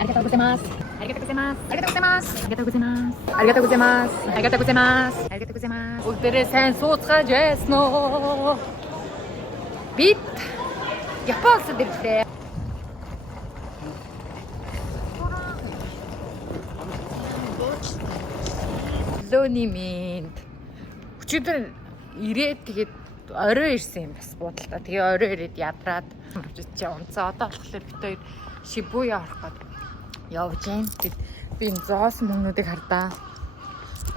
Arigatou gozaimasu. Arigatou gozaimasu. Arigatou gozaimasu. Arigatou gozaimasu. Arigatou gozaimasu. Arigatou gozaimasu. Arigatou gozaimasu. Бүгдээрээ сайн сууцгааж байсан уу? Бид Япон улсад ирлээ. Лөөний минь. Өчигдөр ирээд тэгээд орой ирсэн юм бас буудалтаа. Тэгээ орой ирээд ядраад чи унцаа. Одоо болохоор бид хоёр Шибуя орох гээд явж юм. Тэгэд би энэ зоосон мөнгнүүдийг хардаа.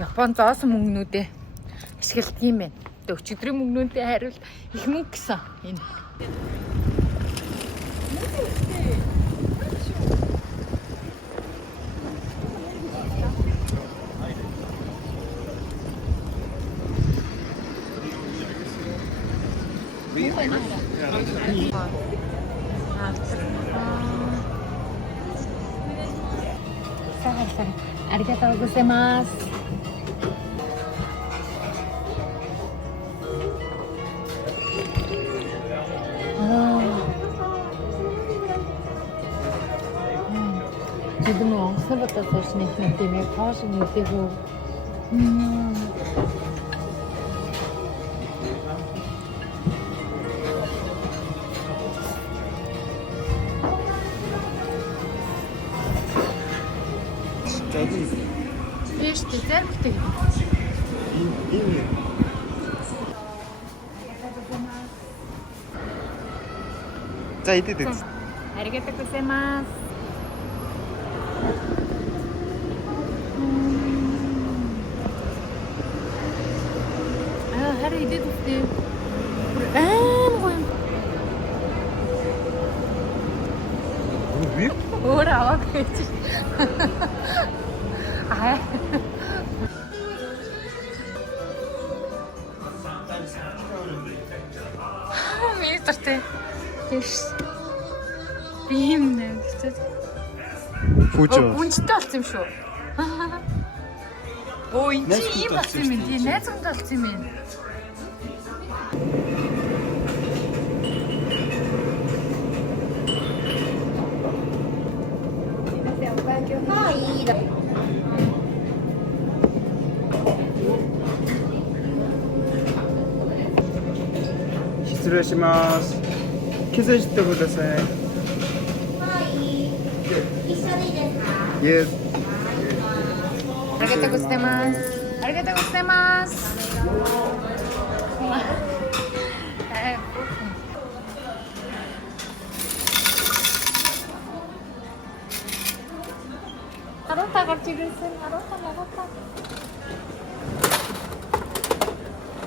Япон зоосон мөнгнүүдээ ашигладаг юм байна. Тэгээ өчигдрийн мөнгнүүдээ хариулт их мөнгө гэсэн энэ. Arigatou gozaimasu. 지금 엉서부터 소신이 때문에 가시는 되고. Видишь, ты церковь. 자, 이때 됐어. Arigatou gozaimasu. Хараа идээд үстэй. Гоё. 왜? өөр аваад гэж. Аа. Мистер Тэш. Бим нэ. 보죠. Үнэтэй болсон юм шүү. Оо энэ чи ийм болсон юм ээ. Тийм найз хүнтэй болсон юм ээ.失礼します。決してください。Yes. Arigatou gozaimasu. Arigatou gozaimasu. Харуутаа гарч ирсэн. Харуутаа могоотаа.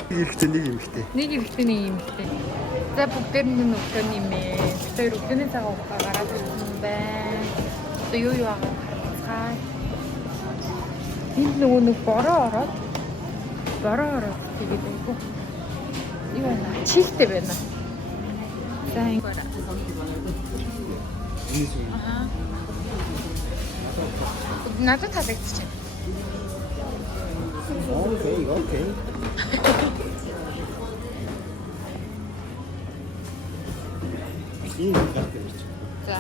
Ирэхтэй нэг юм ихтэй. Нэг ихтэй нэг юм ихтэй. За бүгдээр нь өглөөний юм ээ. Тэр өглөөний цагаа уухаа гараад ирсэн байна. Одоо юу агаа харцгаа. Энд нэг бороо ороод тэгээд айгу. Юу байна? Чихтэй байна. За ингэвэ. Аха. Надад таалагдчих. Окей. ийм гэх юм чи. За.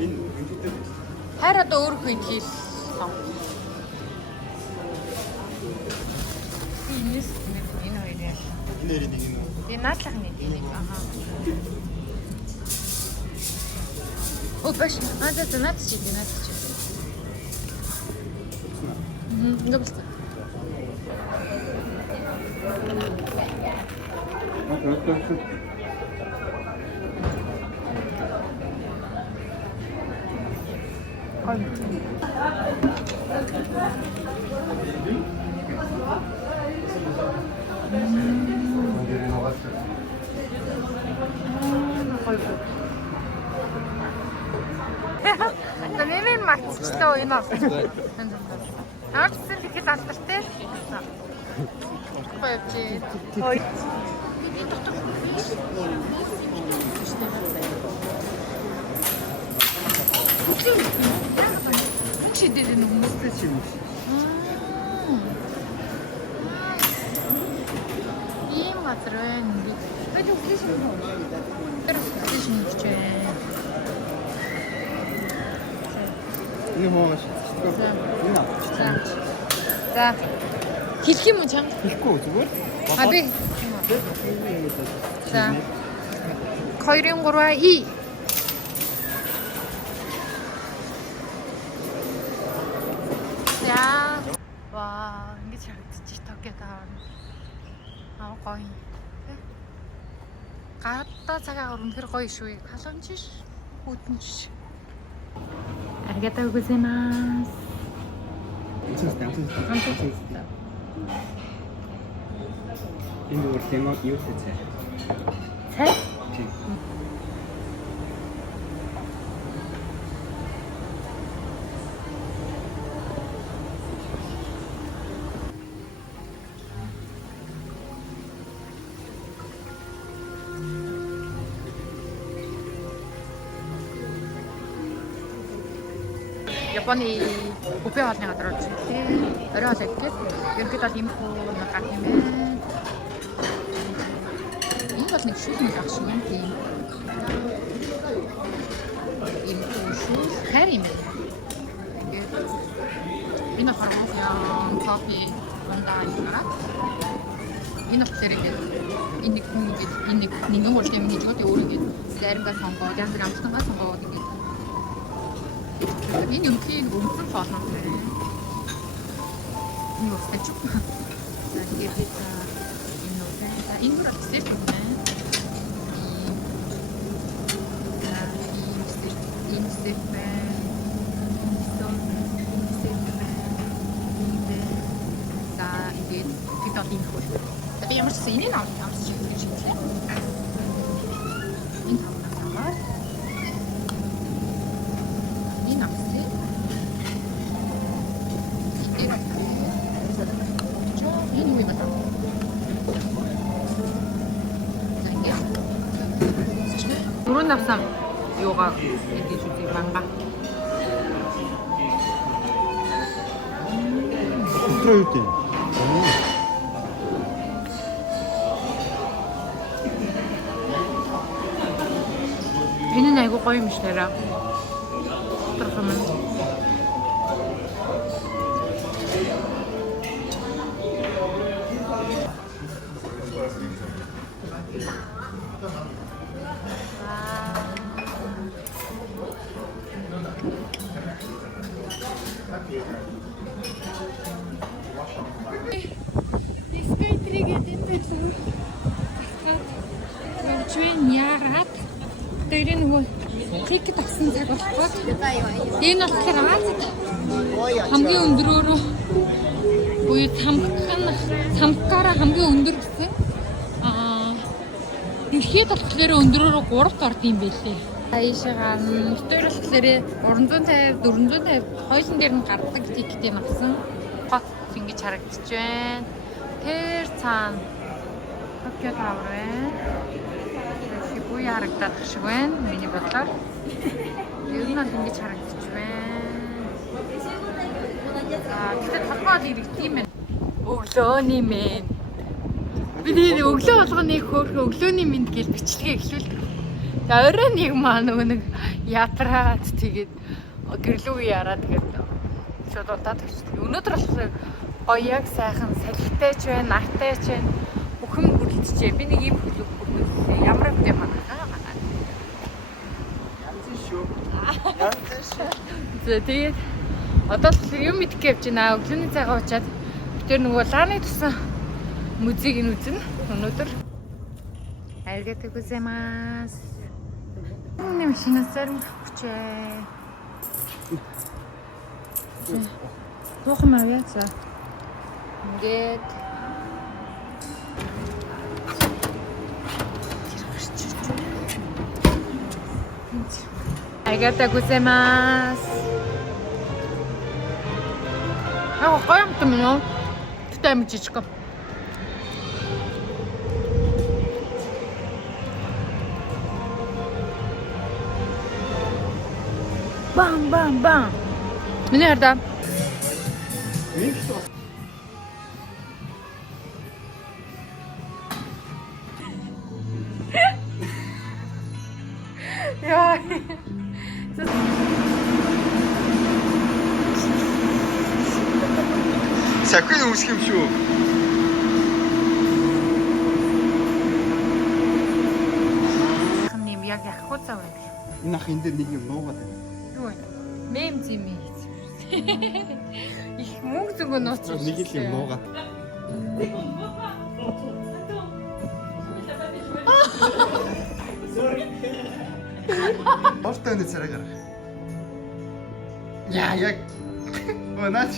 Энэ юутэй вэ? Хараа одоо өөр хүн хийл. Инээс энэ хоёр яа. Нэрийн нэг юм уу? Би наадлах нэг юм. Аха. Оо баш. За наад чи. Добре. Нэмэн матчлаа энэ авсан. Аартсан тэгэхэд алдартай. Гоё чи. Ой. Чи дээр нэг хүмүүстэй чи юм. Ийм газар байна. Бид үхлээ шинэ. Тэр үхлээ шинэ. Энэ хоош. За. За. Хэлэх юм уу чам? Хэлэхгүй зүгээр. А би. За. 2-ын 3 и. За. Ваа, ингэж харагдчих Токио таавар. Гоё. Гадаа цагаагаар үнэхэр гоё шүү. Халамжиш, хүйтэнч. Аригатаа гозэмас. Энэ өөр тэмэг юу вэ? Цай? Тийм. Японы бүфэ хоолны газар болж байна тийм. Орой хоол гэдэг. Ерөнхийдөө бол ийм хөө гарах юм байна. Энэ бол нэг шүүх нэг ах шиг юм тийм. Ийм шүүх хэр юм бэ? Энэ хармофян кофе онлайн гараад. Энэ хөтөлөөр энэ нэг хүн ингэж энэ нэг юм болж юм гэж өөрөө өөрийгөө заримдаа сонгоод янз бүр амтнгаа сонгоод ингэж энэ үнхийн өмсөн фолон дээр энэ устай ч за тэгээд энэ үсэн энэ бүр аксерт юм байна энэ сет байна за ингээд гэдэг юм хөл тэгээд ямар ч энэ нэг амс шиг гэж хэлээ энэ тавтаа Дөрөв авсан юугаа ингэж үзье манга. Өтрөө юу тийм? Энэ нь айгуу гоё юм шиг нэраа. Тэрхэмэн. Скайтригээд энэ байсан. Чвэн яраад дээрээ нөгөө тикет авсан цаг болохгүй. Энэ болохоор Азид хамгийн өндөрөөрөө буюу цамхгаараа хамгийн өндөр гэсэн. Дэлхийд болохоор өндөрөөрөө 3-т орд юм байлээ. Аашаа битүүр болохоор 350 450 хоёулын дээр нь гардаг тикетийг авсан. Гот ингэж харагдаж байна. Тэр цаана Токио Тауэр байна. Шибуя харагдаад шиг байна. Миний бодлоор. Ер нь бол ингэж харагдаж байна. Тэгтээ толгойд иргэд юм байна. Өглөөний мэнд. Би өглөө болгоны хөөрхөн өглөөний мэнд гэж бичлэгээ эхлүүлдэг. Тэгээ орой нэг маа нөгөө нэг ятраад тэгээд гэрлүү яраад тэгээд шууд удаад тавьчихсан. Өнөөдөр болохоор гоё яг сайхан салхитайч байна, нартайч байна. Бүхэн бүрэлдэжээ. Би нэг юм хөлөг бүрэлдээ. Ямар юм бэ манайхаа? Янз шүү. Янз шүү. Тэгээд одоо л юм мэдэх гэж байна. Өглөөний цагаа уучаад тэр нөгөө лааны тусан музейг нь үзнэ. Өнөөдөр аригатаа гозэмас. Энэ машинасаар хүчээ. Тохом авьяаца. Ингээд аригатаа гозэмас. Гоё юм тийм үү? Тэтэй юм жижиг. Бам бам бам. Миний хараа. Яа. Сахин өмсөх юм шүү. Нэм яг яхах цаа байна. Энэ ах энэ дээр нэг юм нуугаад байна. Юу вэ? Мем зими. Их мөнгө зүгөө нууцсан. Нэг л юм нуугаад. Ортой энэ царай гарах. Яа яг. Наач.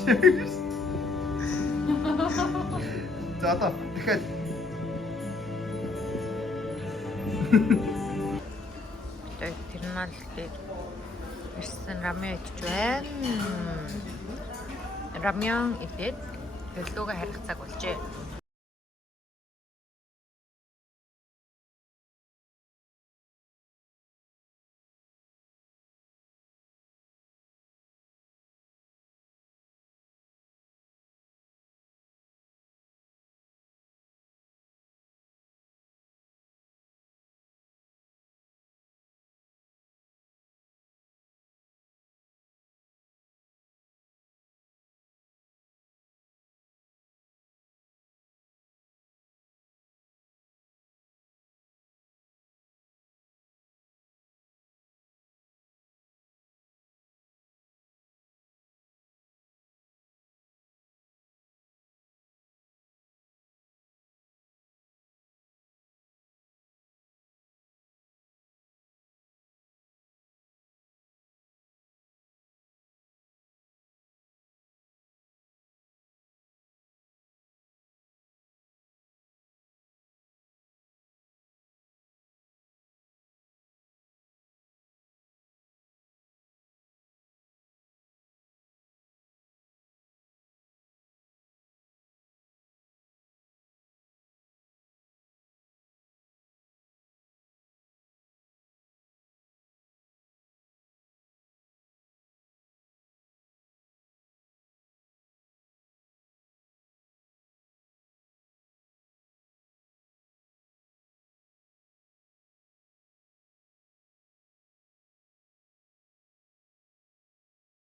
За одоо дахиад терминал дээр ирсэн рамен идэж байна. Рамен идээд төлөвлөгөө харих цаг болжээ.